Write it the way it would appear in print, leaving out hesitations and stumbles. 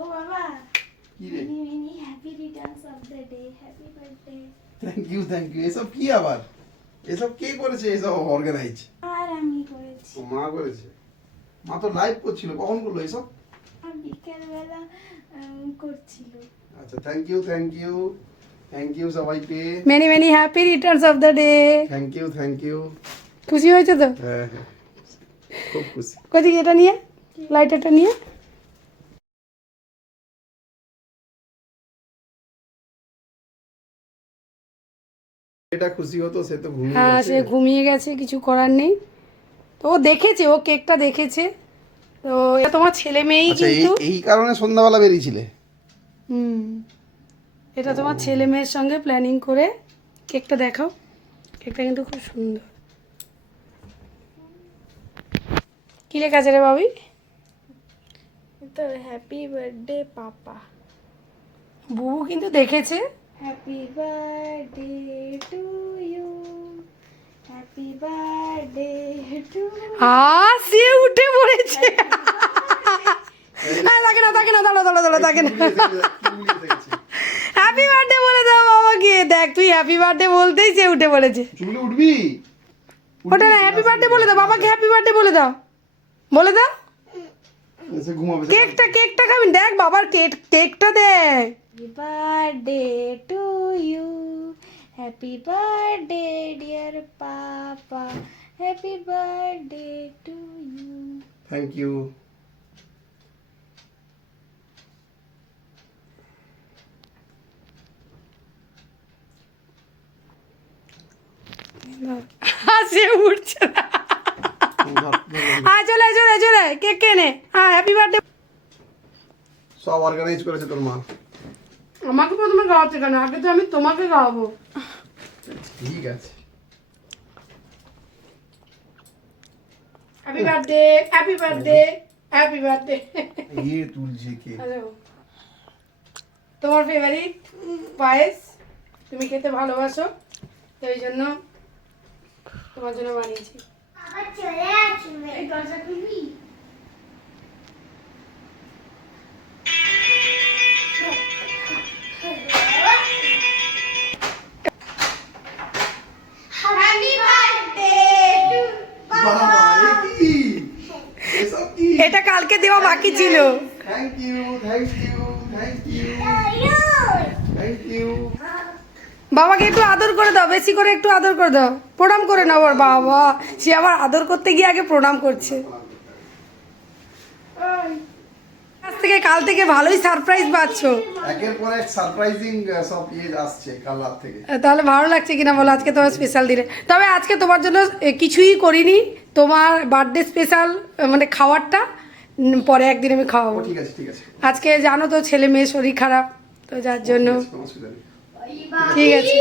ও বাবা, কি রে? Many many happy returns of the day, happy birthday. Thank you. এসব কি আবার? এসব কে করেছে এসব অর্গানাইজ? আর আমি করেছি। ও মা করেছে। মা তো লাইভ করছিল, কখন করলো এসব? আর বিকেলবেলা করছিল। আচ্ছা, থ্যাংক ইউ সবাইকে। Many many happy returns of the day. Thank you. খুশি হয়েছে তো? হ্যাঁ, খুব খুশি। কোথায় এটা নিয়ে, লাইটারটা নিয়ে। এটা খুশি হতো, সে তো ঘুমিয়ে হ্যাঁ, গেছে। সে ঘুমিয়ে গেছে, কিছু করার নেই। তো ও দেখেছে, ও কেকটা দেখেছে। তো এটা তোমার ছেলে মেয়েই আচ্ছা, কিন্তু। এই কারণে সন্ধ্যাবেলা বেরিয়েছিলে? হুম, এটা তোমার ছেলে মেয়ের সঙ্গে প্ল্যানিং করে। কেকটা দেখাও, কেকটা কিন্তু খুব সুন্দর। কি লেখা আছে রে বাবি? তো হ্যাপি বার্থডে পাপা। বুবু কিন্তু দেখেছে। Happy birthday to you, happy birthday to. সে উঠে পড়েছে। তাকে না, তাকে না। হ্যাপি বার্থডে বলে দাও বাবাকে। দেখ, তুই হ্যাপি বার্থডে বলতেই সে উঠে পড়েছে। চুলে উঠবি? ওটা না, হ্যাপি বার্থডে বলে দাও বাবাকে, হ্যাপি বার্থডে বলে দাও, বলে দাও। সে ঘুমাবে। কেকটা খাবেন, দেখ বাবার কেকটা দেখ। Happy birthday to you, happy birthday dear papa, happy birthday to you. Thank you. সে উঠছে না। চলে কেক কেনে। Happy birthday. সব অর্গানাইজ করেছে তোর মা। আমাকে প্রথমে খাওয়াচ্ছে কেন? আগে তো আমি তোমাকে খাওয়াবো। ঠিক আছে। Happy birthday, happy birthday, happy birthday. তুলছে কে? তোমার ফেভারিট পায়েস, তুমি খেতে ভালোবাসো, তো এই জন্য তোমার জন্য বানিয়েছি। দরজা খুলবি? হ্যাপি বার্থডে টু বাবা, এ কি? এসব কি? এটা কালকে দেওয়া বাকি ছিল। Thank you. বাবাকে একটু আদর করে দাও, বেশি করে একটু আদর করে দাও, প্রণাম করে নাও। ওর বাবা, সে আবার আদর করতে গিয়ে আগে প্রণাম করছে। আজ থেকে কাল থেকে ভালোই সারপ্রাইজ পাচ্ছ। একের পর এক সারপ্রাইজিং সব আসছে কাল রাত থেকে। তাহলে ভালো লাগছে কিনা বলো, আজকে তোমার স্পেশাল দিনে। তবে আজকে তোমার জন্য কিছুই করিনি, তোমার বার্থডে স্পেশাল মানে খাবারটা পরে একদিন আমি খাওয়াবো। ঠিক আছে। আজকে জানো তো ছেলে মেয়ে শরীর খারাপ, তো যার জন্য। কোনো অসুবিধা নেই। ঠিক আছে।